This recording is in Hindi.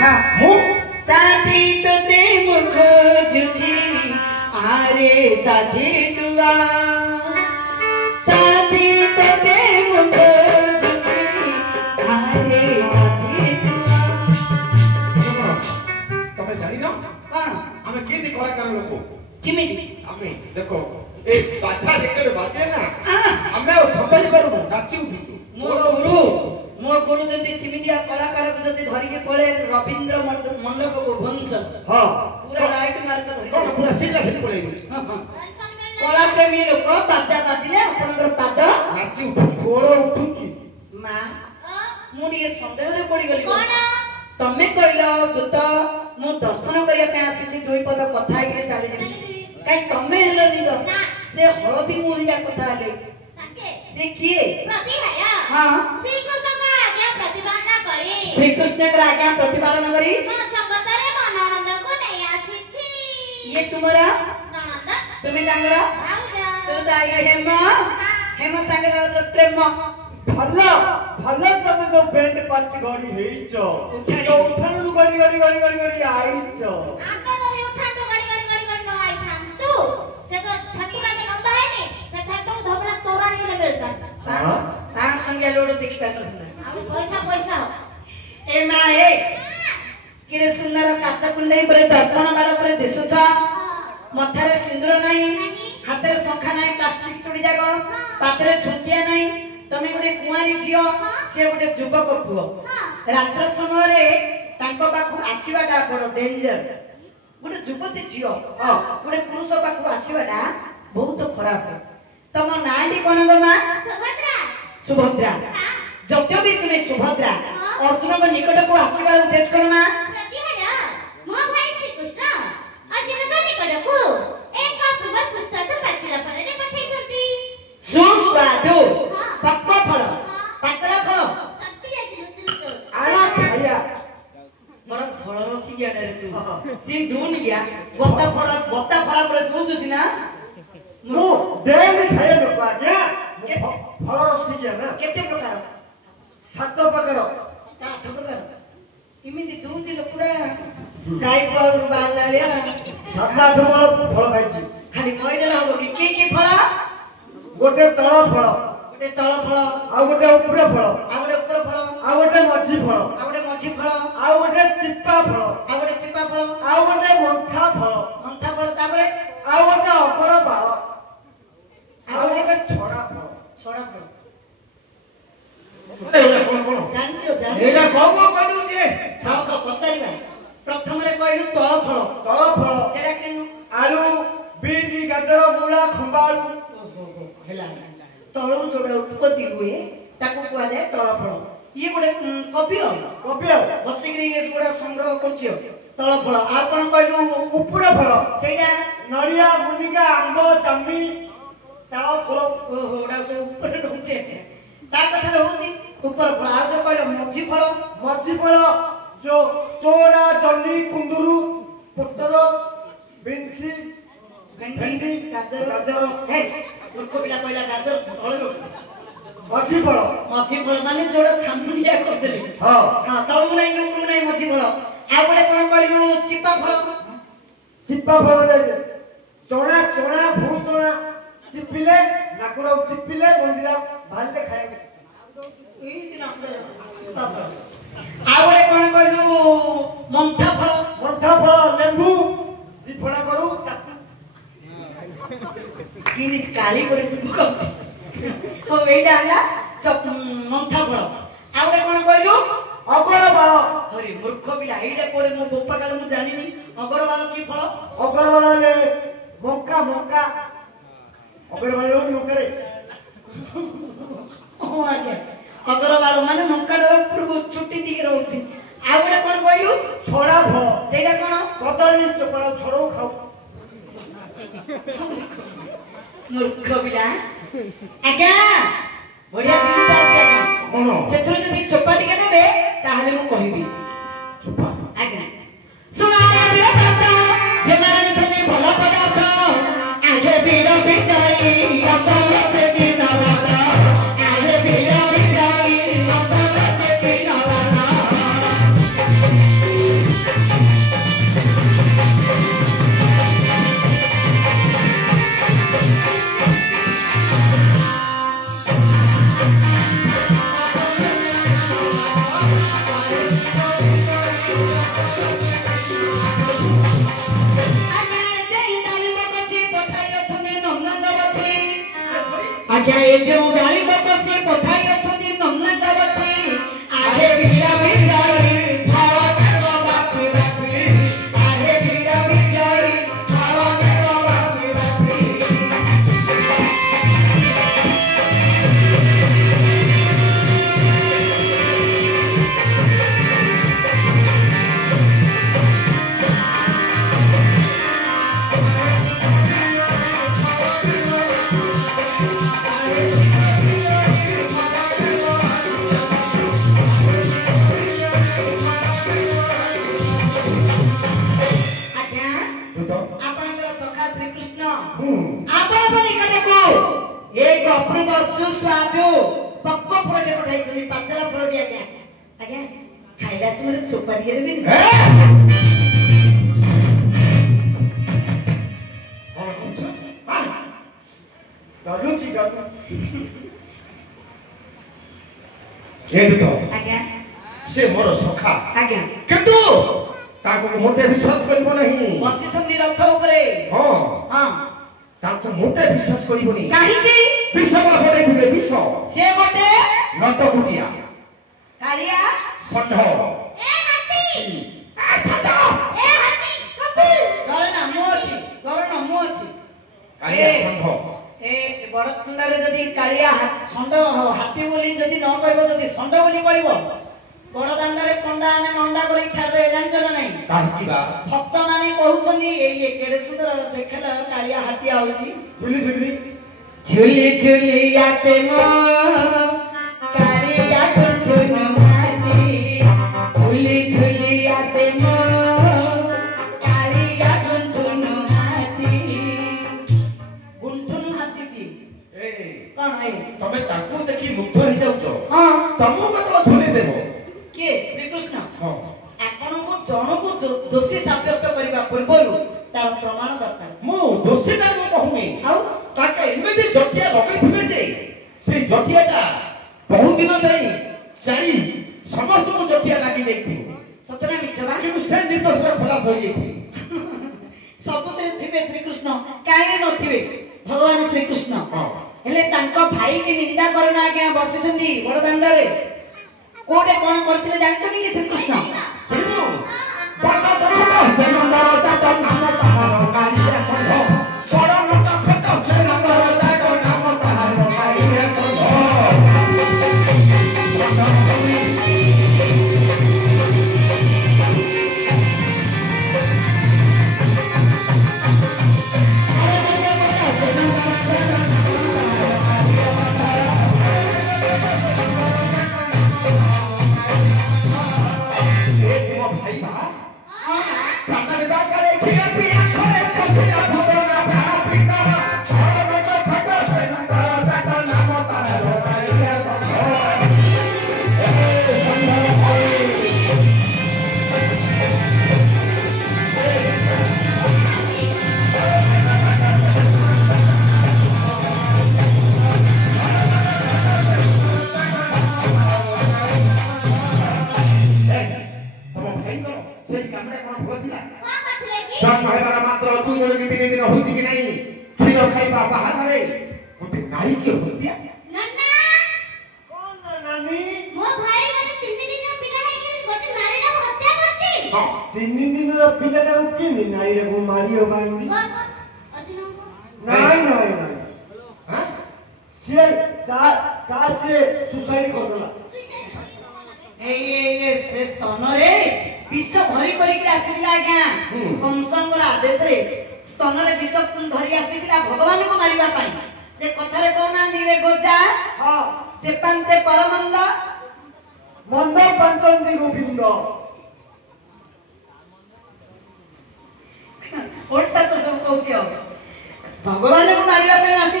हां मु साथी तो ते मुखो जुझी आरे साथी दुआ साथी तो ते मुखो जुझी आरे साथी दुआ तमे जानि न कौन आमे केदी कलाकार लोक किमिति आमे देखो ए बाजा जेकर बाजे ना आमे संभाली पारु नाची उठी मो गुरु जति चिमिटिया कलाकार को जति धरि के पळे रविंद्र मंडप को भुवनेश्वर हां पूरा राइट मार्क धरि कोन पूरा सिला धरि पळे कला प्रेमी लोक बाजा बाजिले आपनकर पाद नाची उठी गोड़ उठुची मां मुडिए संदेह रे पड़ी गली कोन तमे कहलो दूत मु दर्शन करिया पे आसी दुई पद कथा के चली जी काई तमे हेलनी तो से हळदी मुंडा कथा ले से किए प्रतिहया हां श्री कृष्ण का आज्ञा प्रतिपालन करी श्री कृष्ण का आज्ञा प्रतिपालन करी मो संगतरे मनोनंद को नहीं आसीछि ये तुम्हारा ननंद तुम्हें डांगरा भाउजा तो दाई हेमा संगे प्रेम भल्ला भल्ला तमे जो बैंड पार्टी गड़ी हेइचो जो उठानु गड़ी गड़ी गड़ी गड़ी गड़ी आइचो आका तो उठानु गड़ी गड़ी गड़ी गड़ी न आई थांतु से तो ठट्टुरा के नंदा है नी से ठट्टु धबला तोरानी ले मिलता पांच संगे लोड देखि पानो अब पैसा पैसा ए मा ए किरे सुंदर काचा कुंडई परे दर्पण बार परे दिसुछ मथारे सिंदूर नाही हाथे शंखा नाही प्लास्टिक चुड़ी जागो पातरे छुंटिया नाही तमे गुटे कुआरी झियो से गुटे युवक पुओ रात्र समय रे तांको पाखु आसीबाटा बड़ डेंजर गुटे युवती झियो गुटे पुरुष पाखु आसीबाटा बहुत खराब तम नाडी कोन गो मा सुभद्रा सुभद्रा जत्यो भी तुमे सुभद्रा अर्जुन को निकट को आसीबार उद्देश्य कर मा प्रतिहया मो भाई श्री कृष्ण अर्जुन को निकट को एक अपूर्व सुस्वादु पाचिला फल रे पठै छथि सुस्वादु पक्का फल पातला फल शक्ति अछि तो आना खाया बड़ फल रसी गया रे तू सिन धुन गया बत्ता फल पर तू जुति ना मु डेली खाया लोक आज्ञा फल रसी गया ना केते प्रकार सात प्रकार आठ प्रकार इमिति दूती लोकुड़ा गाय पर बालालिया सात आठ फल खाइची खाली कहदेला हो कि फल गोटे तळ फल गोटे तळ फल आ गोटे ऊपर फल आ गोटे ऊपर फल आ गोटे मझी फल आ गोटे मझी फल आ गोटे चिप्पा फल आ गोटे चिपा फल आ गोटे मंथा फल तापरे आ गोटे अकर बाळ आ गोटे छड़ा फल छड़ा फल एटा कोन जानतियो एटा कोन कह दउछे खाओ पतारिबा प्रथम रे कहलु तळ फल सेडा केनु आलू बीट गाजर मूला खंबाळू हेला तळु जोडा उत्पत्ति हुए ताको कुआ जाय तळ फल ये गोटे कपि बसिकरी ये गोटा संग्रह करछियो तळ फल आ कोन कहलु ऊपर फल सेडा नड़िया मुनिका आंब चामी ताळ फल ओडा सब ऊपर रहउछे ता कथा रहउछि ऊपर फल आ जो कहलो मझी फल जो तोड़ा जन्नी कुंदुरु पोटल बिंसी भेंडी गाजर हे मूर्ख पिला कहला गाजर तळे रहउछि मझी फल माने जोड़ा थामुलिया कर देले हां हां तळु नै ऊपर नै मझी फल आ गोटे कोन कहलु चिपा फल जाय चोणा भू चोणा चिपिले नाकुरा चिपिले बंदिला भाले खाए ई दिन आ गोटे कोन कहलु मंथा फल लेंबू दिफणा करू किनि काली करे चिपक हो एटा हला मंथा फल आ गोटे कोन कहलु अगर बाळ अरे मूर्ख पिला एटा कोडे मो बोपा काल मु जानिनी अगर बाल की फल अगर बाळले मक्का अगर बाळ लोकरे ओ आके अगर बाल माने मक्का डर ऊपर छुट्टी दिके रहउथि आ गोटे कोन कहलु छोड़ा भ सेटा कोन कदली चपड़ा छोड़ो खाऊ मूर्ख पिला आज्ञा बढ़िया दिन साथ कोन सेथरो जदी चोपा टिके देबे ताहले मु कहिबी चुपा आज्ञा सुना रे बाबा जेमान तने भला पदार्थ आगे बीर बिताई असल ते नवाना आगे बीर बिताई असल ते नवाना आज्ञा ये जो गाली बकसी पठाई अछंती नन्ना गवती आगे बिरा बिराई भाव देव बाती बाती आगे बिरा बिराई भाव देव बाती बाती एक अपूर्व सुस्वादु पक्को फलटे पठाई छली पातला फलटे आज्ञा आज्ञा खाइला छ मोर चोपाडी देबी हां कुछ हां दालू की गाता ए तो आज्ञा से मोर सखा आज्ञा किंतु ताको मोटे विश्वास करिबो नहीं बसी छंदी रथ ऊपरे हां हां ताको मोटे विश्वास करिबोनी काहे की विषमा पड़े थिले विष से गोटे नट कुटिया कालिया षंढ ए हाथी षंढ ए हाथी हाथी गरे नाम अछि कालिया षंढ ए बड़खंडारे जदी कालिया षंढ हाथी बोली जदी न कहबो जदी षंढ बोली कहबो बड़ दांडारे पंडा ने नंडा करी छाड़ दे जानजो ना नहीं काहे की बा भक्त माने कहउछनी ए केडे सुंदर देखला कालिया हाथी आउची झुली झुली झुली झुली आसे मो कालिया गुंठुन हाथी झुली झुली आसे मो कालिया गुंठुन हाथी जी ए कोन है तमे ताको देखि मुग्ध हो जाउछो हां तमो कतला झुली देबो के श्री कृष्ण हां आपनको जनको दोषी साब्यस्त करबा पूर्वरु तार प्रमाण दरकार मु दोषी ना मु कहूनी आउ ताके एमेदि जटिया लगे थिबे जे से जटियाटा बहुत दिन जाई चारी समस्त को जटिया लागि जाइथिबो सतना मिछबा कि से निर्दोष खलास हो जाइथि सबुतरे थिबे श्री कृष्ण काहे नथिबे भगवान श्री कृष्ण हां हेले तांको भाई की निंदा करना आज्ञा बसिथुंदी बड़ दंडरे कोडे कोन करथिले जानतनी कि श्री कृष्ण सुनिबो बड़ा बड़ा से नंबर चाटन नाम ताहार कालिया षंढ बड़ा नटा फटा से नंबर चाटन नाम ताहार कालिया षंढ सुसाइड कर देला ए से स्तनरे विष भरी करी के आसीला आज्ञा कंसंगर आदेश रे स्तनरे विष धरी आसीला भगवान को मारिबा पाई जे कथारे कोना नीरे गोजा हां जे पंते परमंद मंद पंचंदी गोविंद ओल्टा तो सब कहउछि भगवान को मारिबा पाई आसी